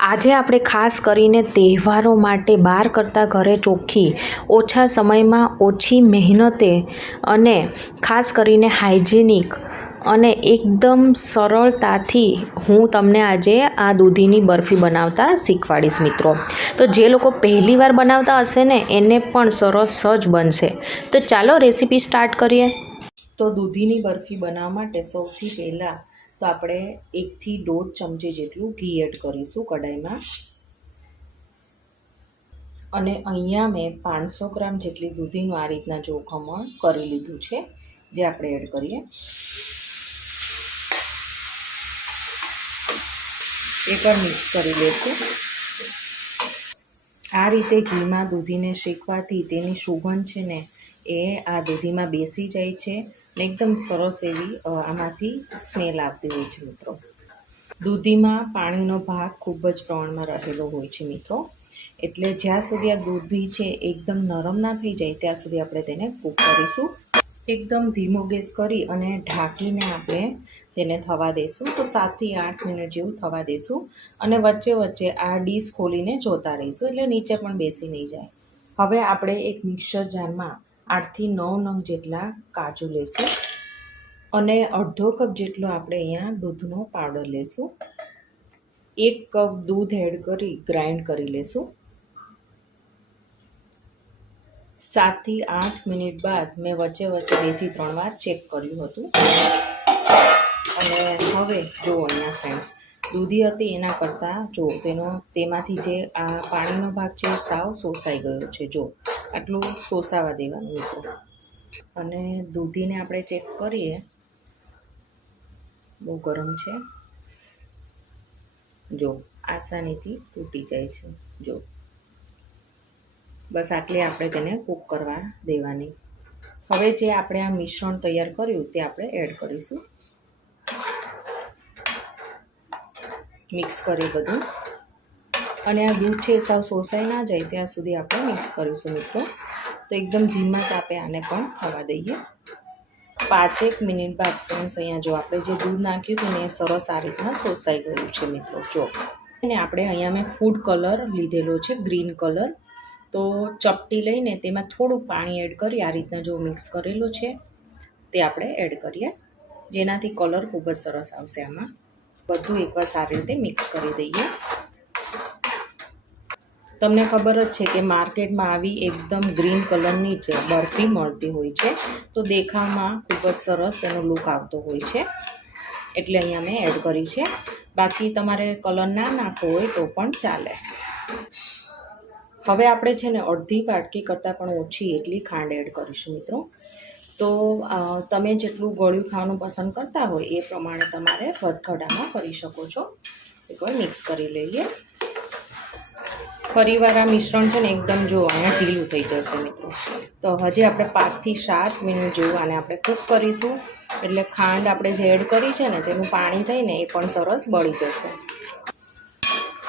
આજે આપણે ખાસ કરીને તહેવારો માટે બહાર કરતાં ઘરે ચોખ્ખી, ઓછા સમયમાં ઓછી મહેનતે અને ખાસ કરીને હાઇજેનિક અને એકદમ સરળતાથી હું તમને આજે આ દૂધીની બરફી બનાવતા શીખવાડીશ મિત્રો. તો જે લોકો પહેલીવાર બનાવતા હશે ને, એને પણ સરસ જ બનશે. તો ચાલો રેસીપી સ્ટાર્ટ કરીએ. તો દૂધીની બરફી બનાવવા માટે સૌથી પહેલાં તો આપણે એકથી દોઢ ચમચી જેટલું ઘી એડ કરીશું કઢાઈમાં. અને અહીંયા મેં પાંચસો ગ્રામ જેટલી દૂધીનું આ રીતના જો ખમણ કરી લીધું છે, જે આપણે એડ કરીએ. એ પણ મિક્સ કરી લઈશું આ રીતે ઘીમાં દૂધીને શેકવાથી તેની સુગંધ છે ને, એ આ દૂધીમાં બેસી જાય છે. એકદમ સરસ એવી આમાંથી સ્મેલ આવતી હોય છે મિત્રો. દૂધીમાં પાણીનો ભાગ ખૂબ જ પ્રમાણમાં રહેલો હોય છે મિત્રો. એટલે જ્યાં સુધી આ દૂધી છે એકદમ નરમ ના થઈ જાય, ત્યાં સુધી આપણે તેને કૂક કરીશું. એકદમ ધીમો ગેસ કરી અને ઢાંકીને આપણે તેને થવા દઈશું તો સાતથી આઠ મિનિટ જેવું થવા દઈશું અને વચ્ચે વચ્ચે આ ડીશ ખોલીને જોતા રહીશું, એટલે નીચે પણ બેસી નહીં જાય. હવે આપણે એક મિક્સર જારમાં આઠથી નવ નંગ જેટલા કાજુ લેશું અને અડધો કપ જેટલો આપણે અહીંયા દૂધનો પાવડર લેશું. એક કપ દૂધ એડ કરી, ગ્રાઇન્ડ કરી લેશું. સાતથી આઠ મિનિટ બાદ મેં વચ્ચે વચ્ચે બેથી ત્રણ વાર ચેક કર્યું હતું. અને હવે જુઓ અહીંયા ફ્રેન્ડ્સ દૂધી હતી એના કરતાં જો તેનો, તેમાંથી જે આ પાણીનો ભાગ છે સાવ શોષાઈ ગયો છે, જો. આટલું સોસાવા દેવાનું મિત્રો. અને દૂધીને આપણે ચેક કરીએ. બહુ ગરમ છે. જો આસાનીથી તૂટી જાય છે. જો. બસ આટલી આપણે તેને કૂક કરવા દેવાની. હવે જે આપણે આ મિશ્રણ તૈયાર કર્યું તે આપણે એડ કરીશું. મિક્સ કરી બધું. અને આ દૂધ છે એ સાવ શોષાઈ ના જાય ત્યાં સુધી આપણે મિક્સ કરીશું મિત્રો. તો એકદમ ધીમા તાપે આને પણ થવા દઈએ. પાંચેક મિનિટ બાદ ફ્રેન્ડ્સ અહીંયા જો આપણે જે દૂધ નાખ્યું હતું ને એ સરસ આ રીતના શોષાઈ ગયું છે મિત્રો, જો. અને આપણે અહીંયા મેં ફૂડ કલર લીધેલો છે ગ્રીન કલર તો ચપટી લઈને તેમાં થોડું પાણી એડ કરી આ રીતના જો મિક્સ કરેલો છે, તે આપણે એડ કરીએ. જેનાથી કલર ખૂબ જ સરસ આવશે આમાં. બધું એકવાર સારી રીતે મિક્સ કરી દઈએ. તમને ખબર જ છે કે માર્કેટમાં આવી એકદમ ગ્રીન કલરની જે બરફી મળતી હોય છે. તો દેખાવમાં ખૂબ જ સરસ તેનો લુક આવતો હોય છે. એટલે અહીંયા મેં એડ કરી છે. બાકી તમારે કલર ના નાખવો હોય તો પણ ચાલે. હવે આપણે છે ને અડધી વાટકી કરતાં પણ ઓછી એટલી ખાંડ એડ કરીશું મિત્રો. તો તમે જેટલું ગળ્યું ખાવાનું પસંદ કરતા હોય એ પ્રમાણે તમારે વધઘટામાં કરી શકો છો. એકવાર મિક્સ કરી લઈએ. ફરીવાર આ મિશ્રણ છે ને એકદમ જો અહીંયા ઢીલું થઈ જશે મિત્રો. તો હજી આપણે પાંચથી સાત મિનિટ જેવું આને આપણે કૂક કરીશું. એટલે ખાંડ આપણે જે એડ કરી છે ને તેનું પાણી થઈને એ પણ સરસ બળી જશે.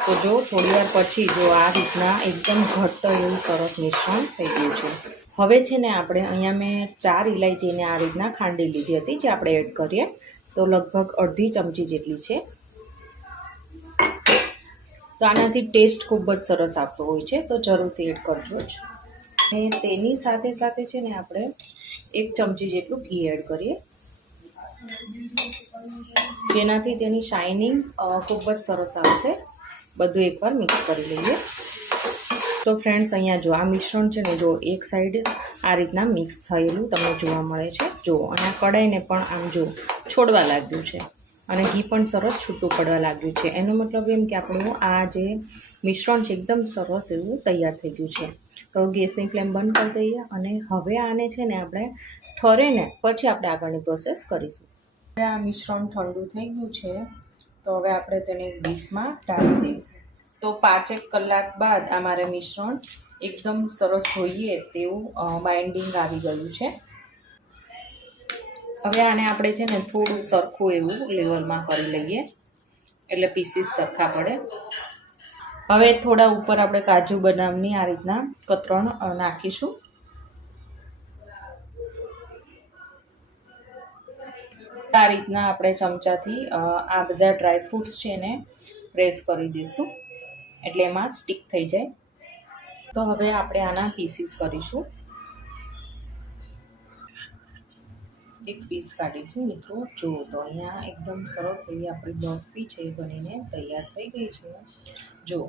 તો જો થોડી વાર પછી જો આ રીતના એકદમ ઘટ્ટ એવું સરસ મિશ્રણ થઈ ગયું છે. હવે છે ને આપણે અહીંયા મેં ચાર ઇલાયચીને આ રીતના ખાંડી લીધી હતી જે આપણે એડ કરીએ. તો લગભગ અડધી ચમચી જેટલી છે. તો આનાથી ટેસ્ટ ખૂબ જ સરસ આવતો હોય છે, તો જરૂરથી એડ કરજો જ. અને તેની સાથે સાથે છે ને આપણે એક ચમચી જેટલું ઘી એડ કરીએ. જેનાથી તેની શાઇનિંગ ખૂબ જ સરસ આવશે. બધું એકવાર મિક્સ કરી લઈએ. તો ફ્રેન્ડ્સ અહીંયા જો આ મિશ્રણ છે ને, જો એક સાઈડ આ રીતના મિક્સ થયેલું તમને જોવા મળે છે. જો અને આ કઢાઈને પણ આમ જો છોડવા લાગ્યું છે. અને ઘી પણ સરસ છૂટું પડવા લાગ્યું છે. એનો મતલબ એમ કે આપણું આ જે મિશ્રણ છે, એકદમ સરસ એવું તૈયાર થઈ ગયું છે. તો ગેસની ફ્લેમ બંધ કરી દઈએ અને હવે આને છે ને આપણે ઠરે ને પછી આપણે આગળની પ્રોસેસ કરીશું. હવે આ મિશ્રણ ઠંડુ થઈ ગયું છે, તો હવે આપણે તેને ડીશમાં ઢાળી દઈશું. તો પાંચેક કલાક બાદ આ મારે મિશ્રણ એકદમ સરસ જોઈએ તેવું બાઇન્ડિંગ આવી ગયું છે. હવે આને આપણે છે ને થોડું સરખું એવું લેવલમાં કરી લઈએ. એટલે પીસીસ સરખા પડે. હવે થોડા ઉપર આપણે કાજુ બદામની આ રીતના કતરણ નાખીશું. આ રીતના આપણે ચમચાથી આ બધા ડ્રાય ફ્રૂટ્સ છે એને પ્રેસ કરી દઈશું. એટલે એમાં સ્ટીક થઈ જાય. તો હવે આપણે આના પીસીસ કરીશું. એક પીસ કાઢીશું મિત્રો. જો તો અહીંયા એકદમ સરસ એવી આપણી બરફી છે બનીને તૈયાર થઈ ગઈ છે. જો,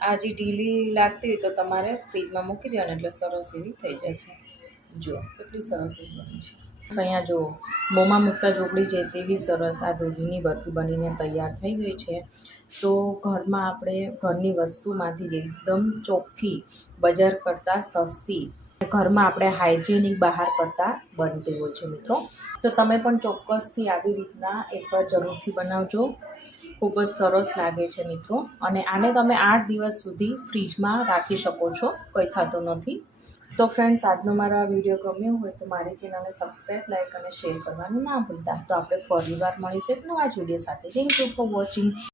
આ જે ઢીલી લાગતી હોય તો તમારે ફ્રીજમાં મૂકી દેવાની એટલે સરસ એવી થઈ જશે. જો, કેટલી સરસ એવી બની છે. અહીંયા જો, મોંમાં મૂકતા ચોપડી છે તેવી સરસ આ દૂધીની બરફી બનીને તૈયાર થઈ ગઈ છે. તો ઘરમાં આપણે ઘરની વસ્તુમાંથી જે એકદમ ચોખ્ખી બજાર કરતાં સસ્તી ઘરમાં આપણે હાઇજેનિક બહાર કરતા બનતી હોય છે મિત્રો. તો તમે પણ ચોક્કસથી આવી રીતના એકવાર જરૂરથી બનાવજો. ખૂબ જ સરસ લાગે છે મિત્રો. અને આને તમે આઠ દિવસ સુધી ફ્રીજમાં રાખી શકો છો, કંઈ થતું નથી. તો ફ્રેન્ડ્સ આજનો મારો આ વીડિયો ગમ્યો હોય તો મારી ચેનલને સબસ્ક્રાઈબ લાઈક અને શેર કરવાનું ના ભૂલતા. તો આપણે ફરી વાર મળીશું એક નવા જ વીડિયો સાથે. Thank you for watching